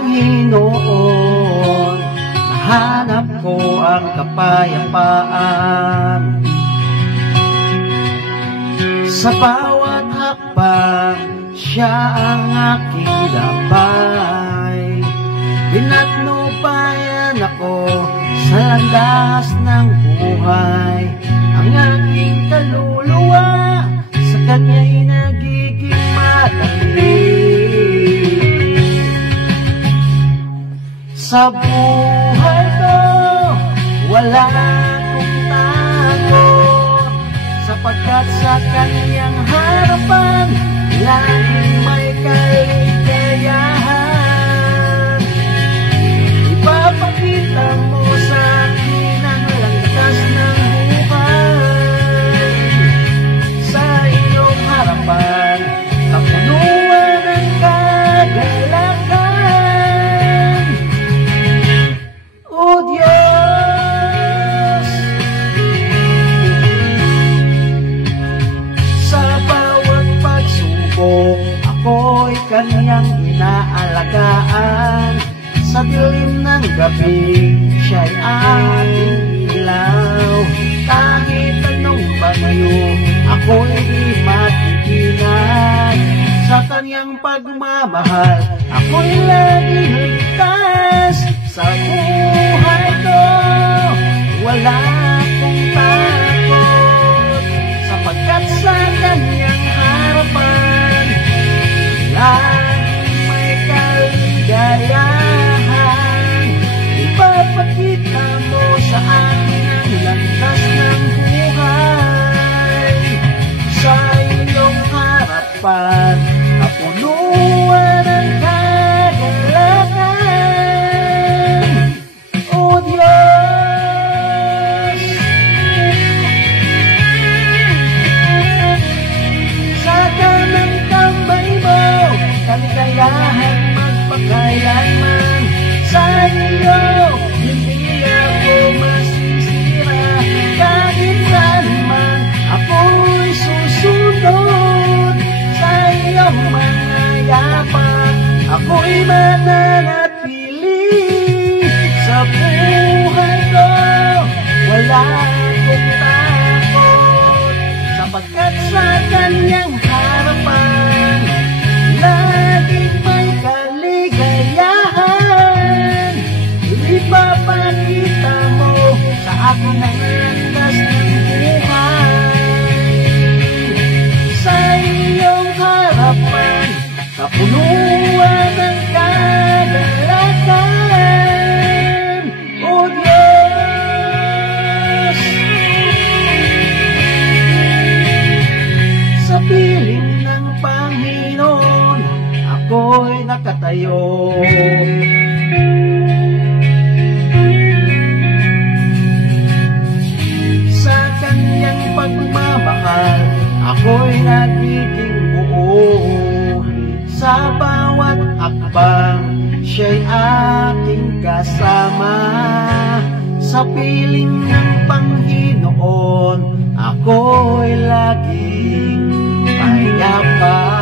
Panginoon, nahanap ko ang kapayapaan. Sa bawat hakbang, siya ang aking gabay. Pinagnubayan ako sa landas ng buhay. Ang aking kaluluwa sa kanya'y nagiging madali. Sa buhay ko, wala akong takot, sapagkat sa kanyang harapan, laging may kaligayahan. Ipapakita mo sa akin ang landas ng buhay. Sa iyong harapan, kapunuan ng kagalakan. O Diyos, sa bawat pagsubok, ako'y kanyang inaalagaan. Sa dilim ng gabi, siya'y ating ilaw. Kahit anong bagyo, ako'y di matitinag. Sa kanyang pagmamahal, ako'y laging ligtas. Sa buhay ko, wala akong takot, sapagkat sa kanyang harapan, laging may kaligayahan. Ipapakita mo sa akin ang landas ng buhay. Sa iyong harapan, kapunuan ng kagalakan. O Diyos, sa kanang kamay mo, kaligayahan magpakailanman. Sa iyo, hindi ako masisira. Kahit saan man, ako'y susunod. Sa iyong mga yapak, ako'y mananatili. Sa buhay ko, wala akong takot, sapagkat sa kanyang harapan, laging may kaligayahan. Ipapakita mo sa akin ang landas ng buhay. Sa iyong harapan, kapunuan ng kagalakan. O Diyos, sa piling ng Panginoon, ako'y nakatayo. Sa kanyang pagmamahal, ako'y nagiging buo. Sa bawat akbang, siya'y aking kasama. Sa piling ng Panginoon, ako'y laging payapa.